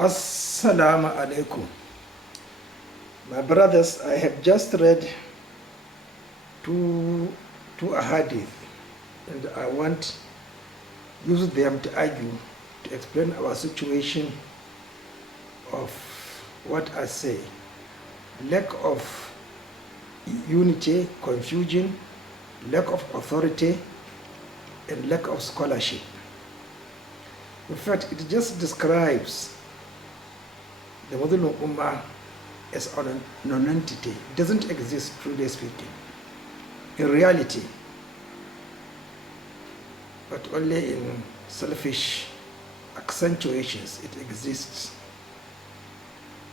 Assalamu alaikum. My brothers, I have just read two ahadith and I want use them to argue, to explain our situation of what I say. Lack of unity, confusion, lack of authority, and lack of scholarship. In fact, it just describes the Muslim Umma as a non-entity. It doesn't exist, truly speaking, in reality, but only in selfish accentuations it exists.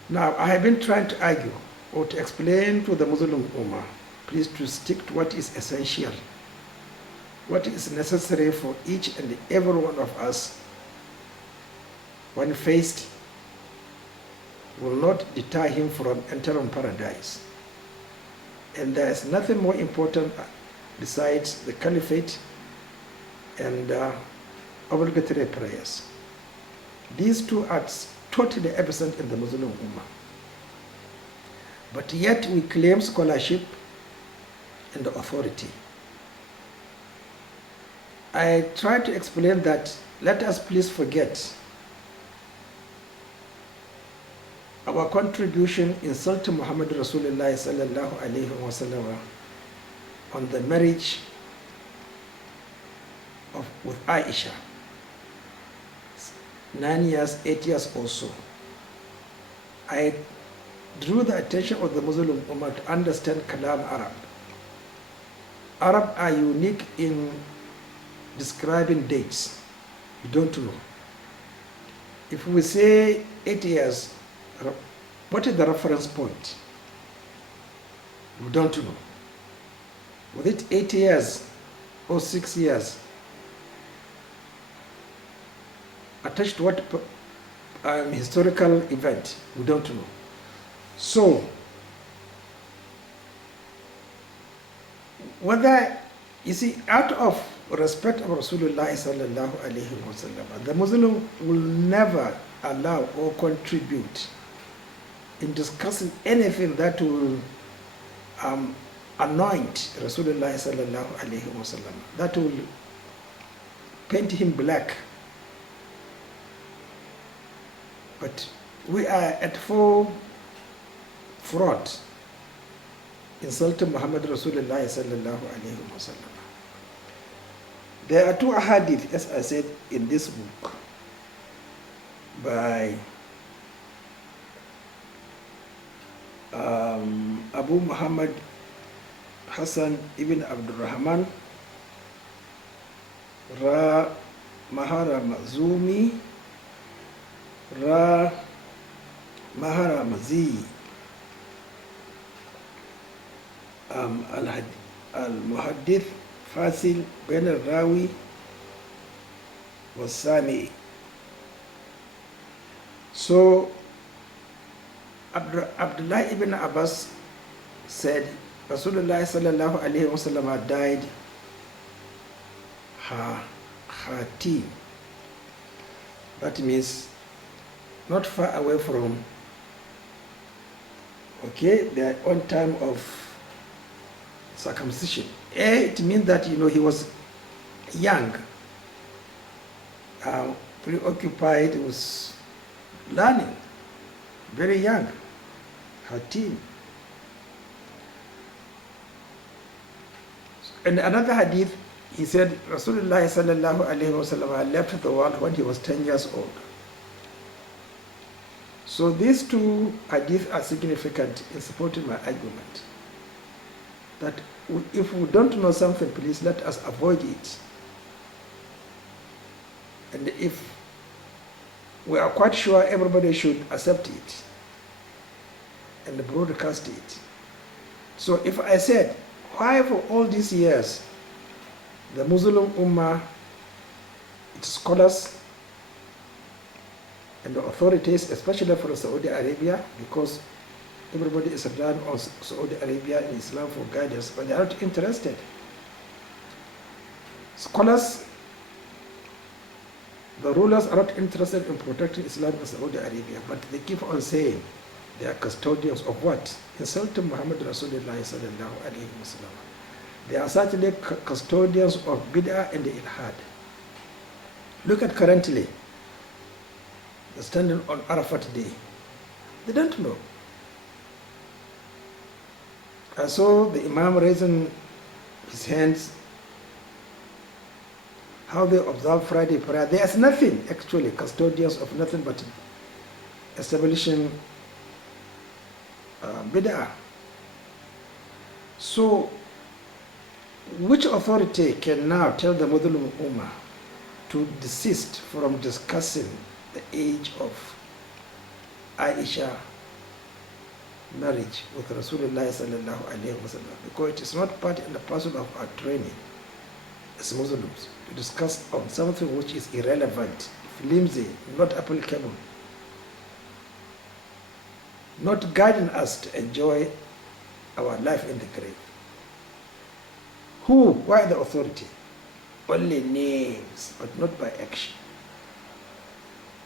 Now, I have been trying to argue or to explain to the Muslim Ummah, please to stick to what is essential, what is necessary for each and every one of us when faced will not deter him from entering paradise. And there is nothing more important besides the caliphate and obligatory prayers. These two are totally absent in the Muslim Ummah. But yet we claim scholarship and authority. I try to explain that let us please forget our contribution in Sultan Muhammad Rasulullah sallallahu alayhi wa sallam on the marriage with Aisha, 9 years, 8 years or so. I drew the attention of the Muslim Ummah to understand Kalam Arab. Arab are unique in describing dates. You don't know. If we say 8 years, what is the reference point? We don't know. Was it 8 years or 6 years? Attached to what historical event? We don't know. So, whether, you see, out of respect of Rasulullah sallallahu alayhi wa sallam, the Muslim will never allow or contribute in discussing anything that will anoint Rasulullah sallallahu alayhi wa sallam, that will paint him black. But we are at Fore-Front insulting Muhammad Rasulullah sallallahu alayhi wa sallam. There are two ahadith, as I said, in this book by Abu Muhammad Hassan ibn Abdurrahman Ra Mahara Mazumi Ra Mahara Mazi Al-Muhaddith Fasil Ben al-Rawi was Sami. So Abdullah ibn Abbas said Rasulullah sallallahu alayhi wa sallam died Khatim. That means not far away from, their own time of circumcision. It means that, he was young, preoccupied with learning, very young, Hatim. And another hadith, he said, Rasulullah sallallahu alayhi wa sallam left the world when he was 10 years old. So these two hadith are significant in supporting my argument. That if we don't know something, please let us avoid it. And if we are quite sure everybody should accept it and broadcast it. So if I said, why for all these years, the Muslim Ummah, its scholars, and the authorities, especially for Saudi Arabia, because everybody is relying on Saudi Arabia and Islam for guidance, but they are not interested. Scholars The rulers are not interested in protecting Islam in Saudi Arabia, but they keep on saying they are custodians of what? Insulting Muhammad Rasulullah sallallahu alayhi wa sallam. They are certainly custodians of bid'ah and the ilhad. Look at currently, the standing on Arafat Day. They don't know. I saw the Imam raising his hands, how they observe Friday prayer. There's nothing, actually, custodians of nothing but establishing bid'ah. So, which authority can now tell the Muslim Ummah to desist from discussing the age of Aisha marriage with Rasulullah sallallahu alayhi wa sallam? Because it is not part and parcel of our training as Muslims to discuss on something which is irrelevant, flimsy, not applicable, not guiding us to enjoy our life in the grave. Who? Why the authority? Only names, but not by action.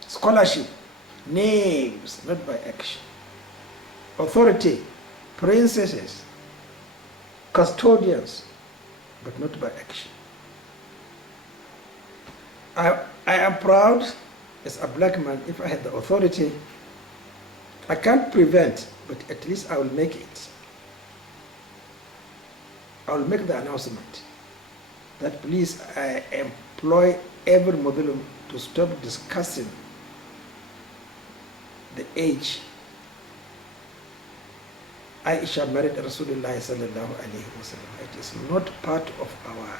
Scholarship, names, not by action. Authority, princesses, custodians, but not by action. I am proud as a black man. If I had the authority, I can't prevent, but at least I will make it. I will make the announcement that please, I employ every Muslim to stop discussing the age Aisha married Rasulullah sallallahu alayhi wa sallam. It is not part of our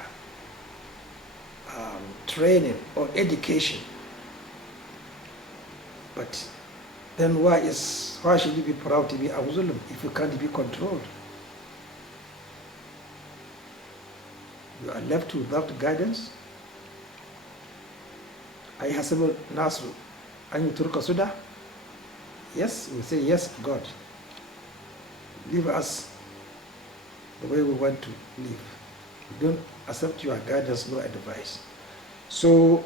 training or education. But then why should you be proud to be a Muslim if you can't be controlled? You are left without guidance. أَيْحَسَبُ النَّاسُ أَنْ يُتْرَكَ سُدًى? Yes, we say yes, God. Leave us the way we want to live. We don't accept your guidance, no advice. So,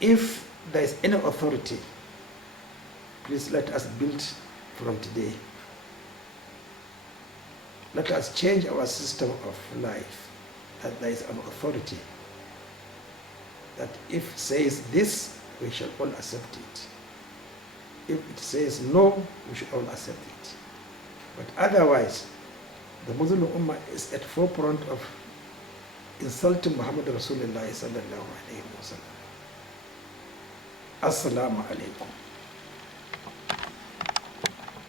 if there is any authority, please let us build from today. Let us change our system of life, that there is an authority that if it says this, we shall all accept it. If it says no, we should all accept it. But otherwise, the Muslim Ummah is at forefront of insulting Muhammad Rasulullah sallallahu alayhi wa sallam. Assalamu alaikum.